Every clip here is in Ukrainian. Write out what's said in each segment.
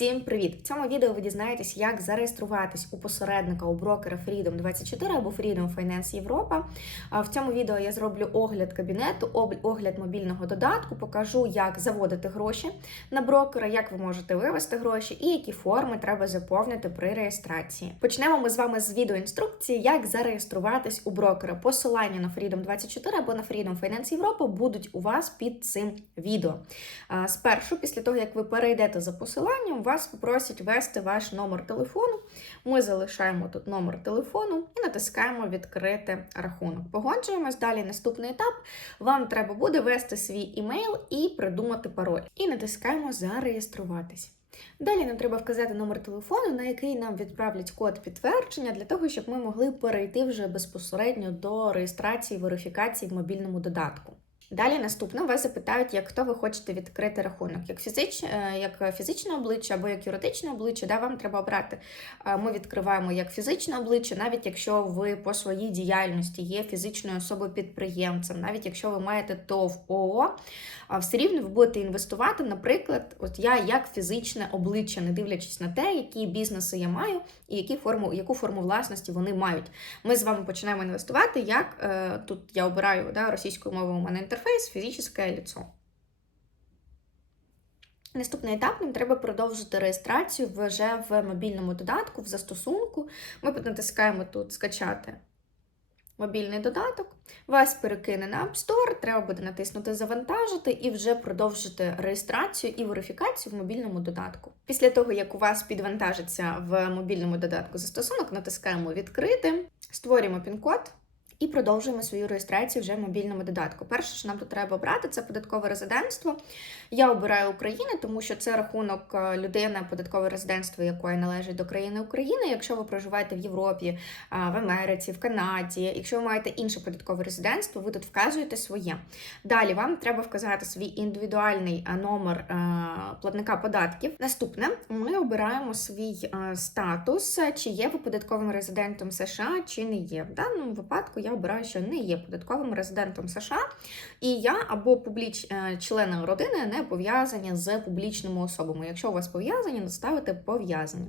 Всім привіт! В цьому відео ви дізнаєтесь, як зареєструватись у посередника у брокера Freedom24 або Freedom Finance Європа. В цьому відео я зроблю огляд кабінету, огляд мобільного додатку, покажу, як заводити гроші на брокера, як ви можете вивести гроші і які форми треба заповнити при реєстрації. Почнемо ми з вами з відеоінструкції, як зареєструватись у брокера. Посилання на Freedom24 або на Freedom Finance Європа будуть у вас під цим відео. Спершу, після того, як ви перейдете за посиланням, вас попросять ввести ваш номер телефону. Ми залишаємо тут номер телефону і натискаємо відкрити рахунок. Погоджуємось. Далі наступний етап. Вам треба буде ввести свій імейл і придумати пароль. І натискаємо зареєструватись. Далі нам треба вказати номер телефону, на який нам відправлять код підтвердження для того, щоб ми могли перейти вже безпосередньо до реєстрації верифікації в мобільному додатку. Далі наступне вас запитають, як хто ви хочете відкрити рахунок, як фізич, е, як фізичне обличчя або як юридичне обличчя. Да, вам треба обрати. Е, Ми відкриваємо як фізичне обличчя, навіть якщо ви по своїй діяльності є фізичною особою підприємцем, навіть якщо ви маєте ТОВ ООО, все рівно ви будете інвестувати. Наприклад, от я як фізичне обличчя, не дивлячись на те, які бізнеси я маю і які форму, яку форму власності вони мають. Ми з вами починаємо інвестувати. Як е, тут я обираю да, російською мовою у мене інтерфейс, фізичне лицо. Наступний етап нам треба продовжити реєстрацію вже в мобільному додатку, в застосунку. Ми натискаємо тут скачати мобільний додаток. Вас перекине на App Store, треба буде натиснути Завантажити і вже продовжити реєстрацію і верифікацію в мобільному додатку. Після того, як у вас підвантажиться в мобільному додатку застосунок, натискаємо Відкрити, створюємо пін-код. І продовжуємо свою реєстрацію вже в мобільному додатку. Перше, що нам тут треба обрати, це податкове резидентство. Я обираю Україну, тому що це рахунок е, людини, податкове резидентство якої належить до країни України. Якщо ви проживаєте в Європі, в Америці, в Канаді, якщо ви маєте інше податкове резидентство, ви тут вказуєте своє. Далі вам треба вказати свій індивідуальний номер е, платника податків. Наступне ми обираємо свій е, статус, е, чи є ви податковим резидентом США, чи не є. В даному випадку я обираю, що не є податковим резидентом США, і я або публіч е, члени родини не пов'язані з публічними особами. Якщо у вас пов'язані, ставите пов'язані.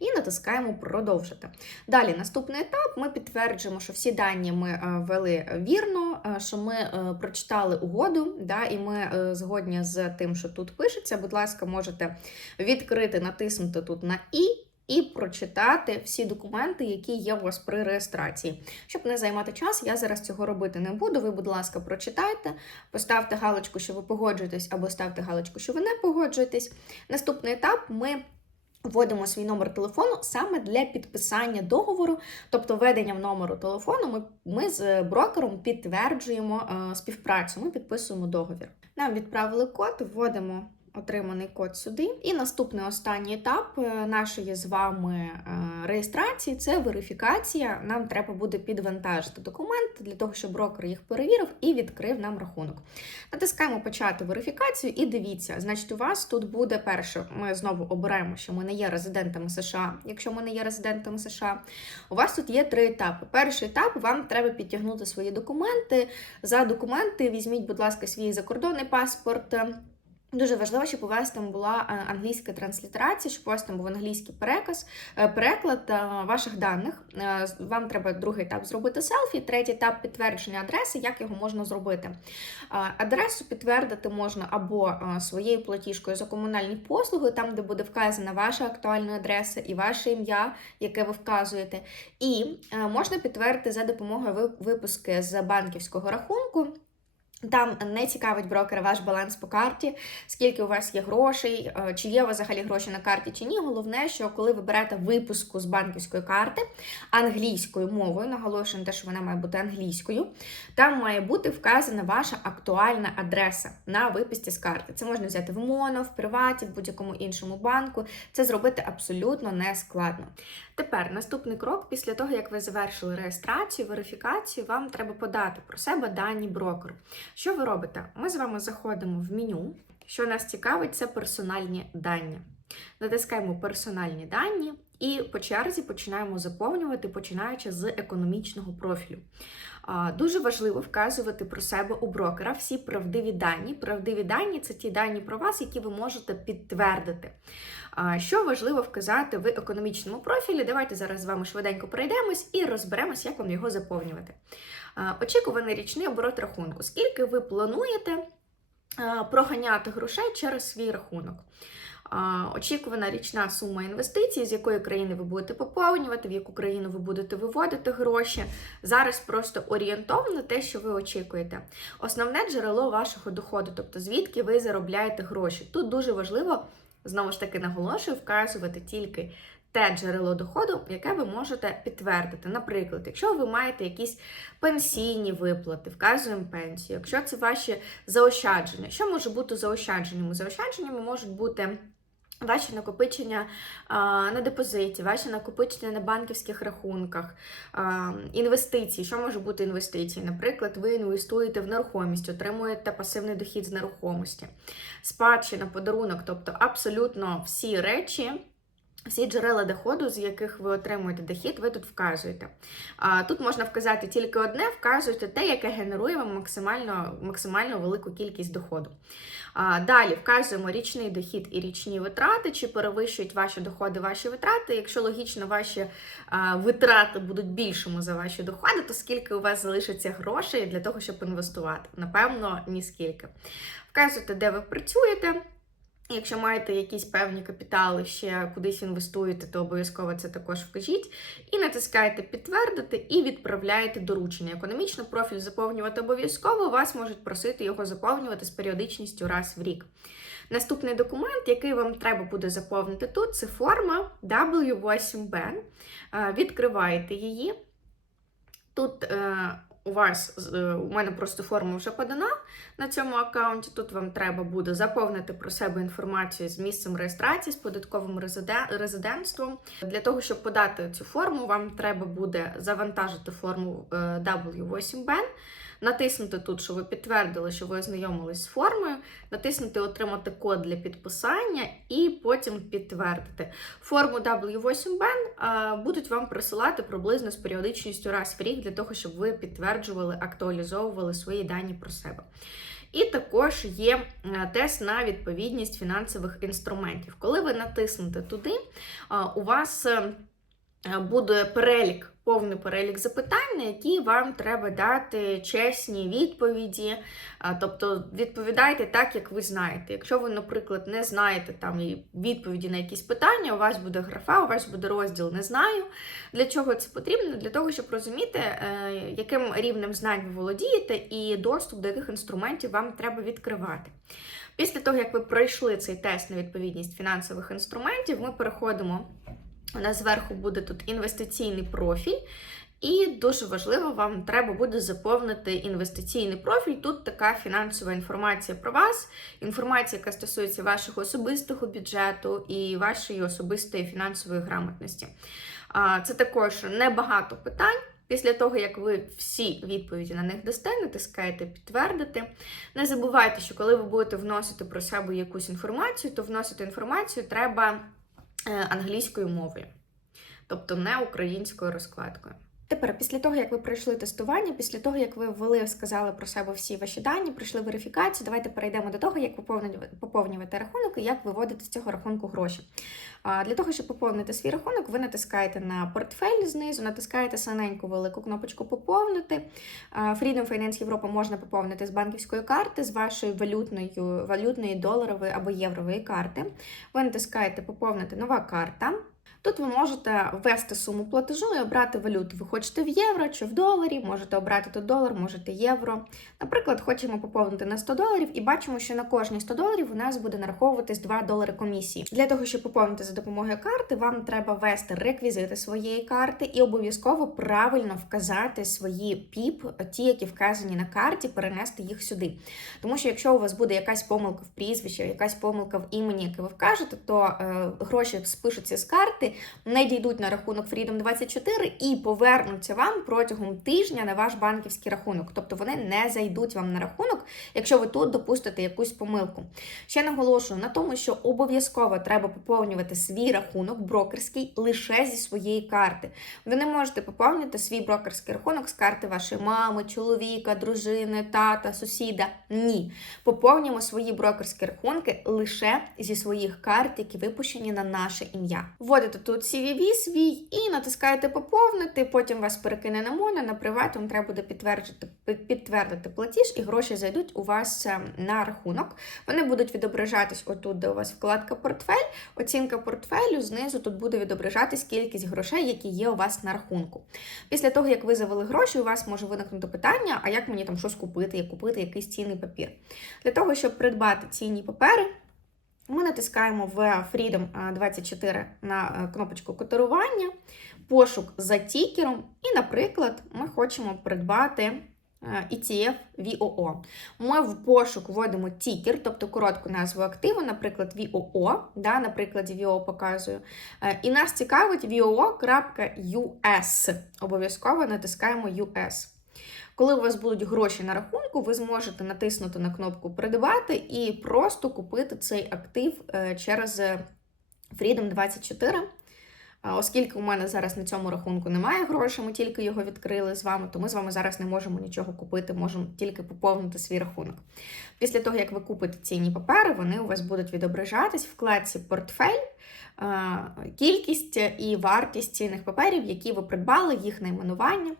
І натискаємо продовжити. Далі, наступний етап. Ми підтверджуємо, що всі дані ми е, ввели вірно, е, що ми прочитали угоду, да, і ми згодні з тим, що тут пишеться. Будь ласка, можете відкрити, натиснути тут на І. І прочитати всі документи, які є у вас при реєстрації. Щоб не займати час, я зараз цього робити не буду. Ви, будь ласка, прочитайте, поставте галочку, що ви погоджуєтесь, або ставте галочку, що ви не погоджуєтесь. Наступний етап ми. Вводимо свій номер телефону саме для підписання договору, тобто введенням номеру телефону, ми, ми з брокером підтверджуємо е, співпрацю, ми підписуємо договір. Нам відправили код, вводимо отриманий код сюди. І наступний останній етап е, нашої з вами е, реєстрації це верифікація. Нам треба буде підвантажити документи для того, щоб брокер їх перевірив і відкрив нам рахунок. Натискаємо почати верифікацію і дивіться, значить, у вас тут буде перше. Ми знову обираємо, що ми не є резидентами США. Якщо ми не є резидентами США, у вас тут є три етапи. Перший етап вам треба підтягнути свої документи. За документи візьміть, будь ласка, свій закордонний паспорт. Дуже важливо, щоб у вас там була е, англійська транслітерація, щоб у вас там був англійський переказ, е, переклад е, ваших даних. Вам треба другий етап зробити селфі, третій етап підтвердження адреси, як його можна зробити. Адресу підтвердити можна або своєю платіжкою за комунальні послуги, там, де буде вказана ваша актуальна адреса і ваше ім'я, яке ви вказуєте. І можна підтвердити за допомогою випуски з банківського рахунку. Там не цікавить брокера ваш баланс по карті, скільки у вас є грошей, е, чи є у вас взагалі гроші на карті, чи ні. Головне, що коли ви берете випуску з банківської карти англійською мовою, наголошую на те, що вона має бути англійською, там має бути вказана ваша актуальна адреса на виписці з карти. Це можна взяти в МОНО, в приваті, в будь-якому іншому банку. Це зробити абсолютно не складно. Тепер наступний крок, після того, як ви завершили реєстрацію, верифікацію, вам треба подати про себе дані брокеру. Що ви робите? Ми з вами заходимо в меню. Що нас цікавить, це персональні дані. Натискаємо персональні дані і по черзі починаємо заповнювати, починаючи з економічного профілю. Дуже важливо вказувати про себе у брокера всі правдиві дані. Правдиві дані це ті дані про вас, які ви можете підтвердити. Що важливо вказати в економічному профілі? Давайте зараз з вами швиденько пройдемось і розберемось, як вам його заповнювати. Очікуваний річний оборот рахунку. Скільки ви плануєте проганяти грошей через свій рахунок? Очікувана річна сума інвестицій, з якої країни ви будете поповнювати, в яку країну ви будете виводити гроші. Зараз просто орієнтовно те, що ви очікуєте. Основне джерело вашого доходу, тобто звідки ви заробляєте гроші. Тут дуже важливо, знову ж таки наголошую, вказувати тільки те джерело доходу, яке ви можете підтвердити. Наприклад, якщо ви маєте якісь пенсійні виплати, вказуємо пенсію, якщо це ваші заощадження, що може бути заощадженнями? Заощадженнями можуть бути. Ваші накопичення на депозиті, ваші накопичення на банківських рахунках, інвестиції. Що може бути інвестиції? Наприклад, ви інвестуєте в нерухомість, отримуєте пасивний дохід з нерухомості, спадщина, подарунок, тобто абсолютно всі речі. Всі джерела доходу, з яких ви отримуєте дохід, ви тут вказуєте. Тут можна вказати тільки одне, вказуєте те, яке генерує вам максимально, максимально велику кількість доходу. Далі вказуємо річний дохід і річні витрати, чи перевищують ваші доходи, ваші витрати. Якщо логічно, ваші витрати будуть більшими за ваші доходи, то скільки у вас залишиться грошей для того, щоб інвестувати? Напевно, ні скільки. Вказуєте, де ви працюєте. Якщо маєте якісь певні капітали, ще кудись інвестуєте, то обов'язково це також вкажіть. І натискаєте підтвердити і відправляєте доручення. Економічно профіль заповнювати обов'язково, вас можуть просити його заповнювати з періодичністю раз в рік. Наступний документ, який вам треба буде заповнити тут, це форма W8BN. Відкриваєте її. Тут е, у вас е, у мене просто форма вже подана на цьому аккаунті. Тут вам треба буде заповнити про себе інформацію з місцем реєстрації, з податковим резидентством. Для того, щоб подати цю форму, вам треба буде завантажити форму е, W8BN, натиснути тут, що ви підтвердили, що ви ознайомились з формою, натиснути Отримати код для підписання і потім підтвердити. Форму W8BN будуть вам присилати приблизно з періодичністю раз в рік, для того, щоб ви підтверджували, актуалізовували свої дані про себе. І також є тест на відповідність фінансових інструментів. Коли ви натиснете туди, у вас е, буде перелік повний перелік запитань, на які вам треба дати чесні відповіді. Тобто відповідайте так, як ви знаєте. Якщо ви, наприклад, не знаєте там відповіді на якісь питання, у вас буде графа, у вас буде розділ не знаю. Для чого це потрібно? Для того, щоб розуміти, е, яким рівнем знань ви володієте, і доступ до яких інструментів вам треба відкривати. Після того, як ви пройшли цей тест на відповідність фінансових інструментів, ми переходимо. У нас зверху буде тут інвестиційний профіль. І дуже важливо, вам треба буде заповнити інвестиційний профіль. Тут така фінансова інформація про вас, інформація, яка стосується вашого особистого бюджету і вашої особистої фінансової грамотності. Це також небагато питань. Після того, як ви всі відповіді на них дасте, натискаєте підтвердити. Не забувайте, що коли ви будете вносити про себе якусь інформацію, то вносити інформацію треба. Е, англійською мовою, тобто не українською розкладкою. Тепер, після того, як ви пройшли тестування, після того, як ви ввели, сказали про себе всі ваші дані, пройшли верифікацію, давайте перейдемо до того, як поповнювати рахунок і як виводити з цього рахунку гроші. Для того, щоб поповнити свій рахунок, ви натискаєте на портфель знизу, натискаєте синеньку велику кнопочку Поповнити. Freedom Finance Європа можна поповнити з банківської карти, з вашої валютної, валютної доларової або єврової карти. Ви натискаєте Поповнити нова карта. Тут ви можете ввести суму платежу і обрати валюту. Ви хочете в євро чи в доларі, можете обрати тут долар, можете євро. Наприклад, хочемо поповнити на 100 доларів і бачимо, що на кожні 100 доларів у нас буде нараховуватись 2 долари комісії. Для того, щоб поповнити за допомогою карти, вам треба ввести реквізити своєї карти і обов'язково правильно вказати свої ПІП, ті, які вказані на карті, перенести їх сюди. Тому що якщо у вас буде якась помилка в прізвищі, якась помилка в імені, яке ви вкажете, то е, гроші спишуться з карти не дійдуть на рахунок Freedom 24 і повернуться вам протягом тижня на ваш банківський рахунок. Тобто вони не зайдуть вам на рахунок, якщо ви тут допустите якусь помилку. Ще наголошую на тому, що обов'язково треба поповнювати свій рахунок брокерський лише зі своєї карти. Ви не можете поповнити свій брокерський рахунок з карти вашої мами, чоловіка, дружини, тата, сусіда. Ні. Поповнюємо свої брокерські рахунки лише зі своїх карт, які випущені на наше ім'я. Вводите тут CVV свій і натискаєте поповнити, потім вас перекине на моно, на приват, вам треба буде підтвердити, підтвердити платіж, і гроші зайдуть у вас е, на рахунок. Вони будуть відображатись отут, де у вас вкладка портфель, оцінка портфелю, знизу тут буде відображатись кількість грошей, які є у вас на рахунку. Після того, як ви завели гроші, у вас може виникнути питання, а як мені там щось купити, як купити якийсь цінний папір. Для того, щоб придбати цінні папери, натискаємо в Freedom 24 на е, кнопочку котирування, пошук за тікером, і, наприклад, ми хочемо придбати е, ETF VOO. Ми в пошук вводимо тікер, тобто коротку назву активу, наприклад, VOO, да, на прикладі VOO показую. Е, І нас цікавить VOO.US. Обов'язково натискаємо US. Коли у вас будуть гроші на рахунку, ви зможете натиснути на кнопку Придбати і просто купити цей актив е, через е, Freedom 24. Оскільки у мене зараз на цьому рахунку немає грошей, ми тільки його відкрили з вами, то ми з вами зараз не можемо нічого купити, можемо тільки поповнити свій рахунок. Після того, як ви купите цінні папери, вони у вас будуть відображатись в вкладці портфель, кількість і вартість цінних паперів, які ви придбали, їх найменування.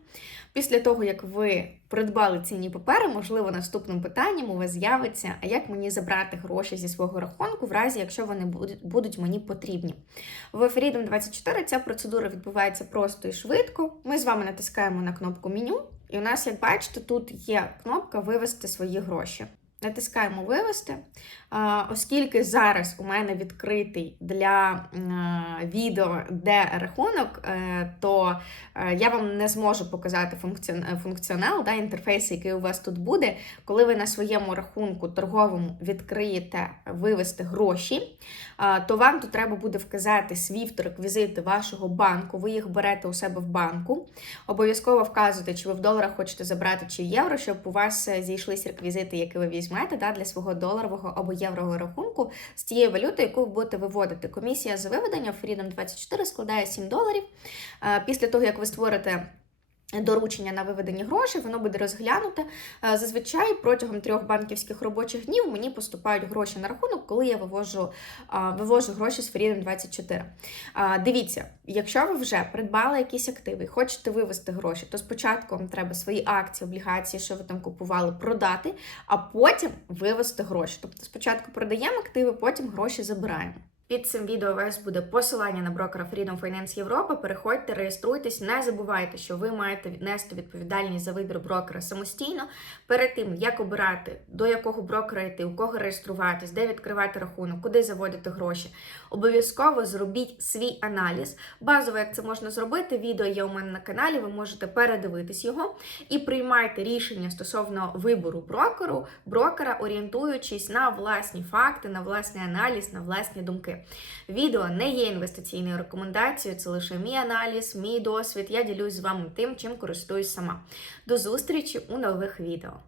Після того, як ви придбали цінні папери, можливо, наступним питанням у вас з'явиться, а як мені забрати гроші зі свого рахунку, в разі якщо вони будуть, мені потрібні. В Freedom 24 ця процедура відбувається просто і швидко. Ми з вами натискаємо на кнопку меню, і у нас, як бачите, тут є кнопка Вивести свої гроші. Натискаємо вивести, оскільки зараз у мене відкритий для е, відео, де рахунок, е, то е, я вам не зможу показати функціонал, да, інтерфейс, який у вас тут буде, коли ви на своєму рахунку торговому відкриєте вивести гроші, то вам тут треба буде вказати свіфт реквізити вашого банку. Ви їх берете у себе в банку. Обов'язково вказуйте, чи ви в доларах хочете забрати, чи євро, щоб у вас зійшлись реквізити, які ви візьмете да, для свого доларового або єврового рахунку з тієї валюти, яку ви будете виводити. Комісія за виведення Freedom 24 складає 7 доларів. Е, Після того, як ви створите. Доручення на виведені грошей, воно буде розглянуте. Е, Зазвичай протягом трьох банківських робочих днів мені поступають гроші на рахунок, коли я вивожу, вивожу гроші з Freedom 24. Дивіться, якщо ви вже придбали якісь активи і хочете вивести гроші, то спочатку вам треба свої акції, облігації, що ви там купували, продати, а потім вивести гроші. Тобто спочатку продаємо активи, потім гроші забираємо. Під цим відео у вас буде посилання на брокера Freedom Finance Європа. Переходьте, реєструйтесь. Не забувайте, що ви маєте нести відповідальність за вибір брокера самостійно. Перед тим як обирати, до якого брокера йти, у кого реєструватись, де відкривати рахунок, куди заводити гроші. Обов'язково зробіть свій аналіз. Базово, як це можна зробити, відео є у мене на каналі. Ви можете передивитись його і приймайте рішення стосовно вибору брокеру, брокера, орієнтуючись на власні факти, на власний аналіз, на власні думки. Відео не є інвестиційною рекомендацією, це лише мій аналіз, мій досвід. Я ділюсь з вами тим, чим користуюсь сама. До зустрічі у нових відео.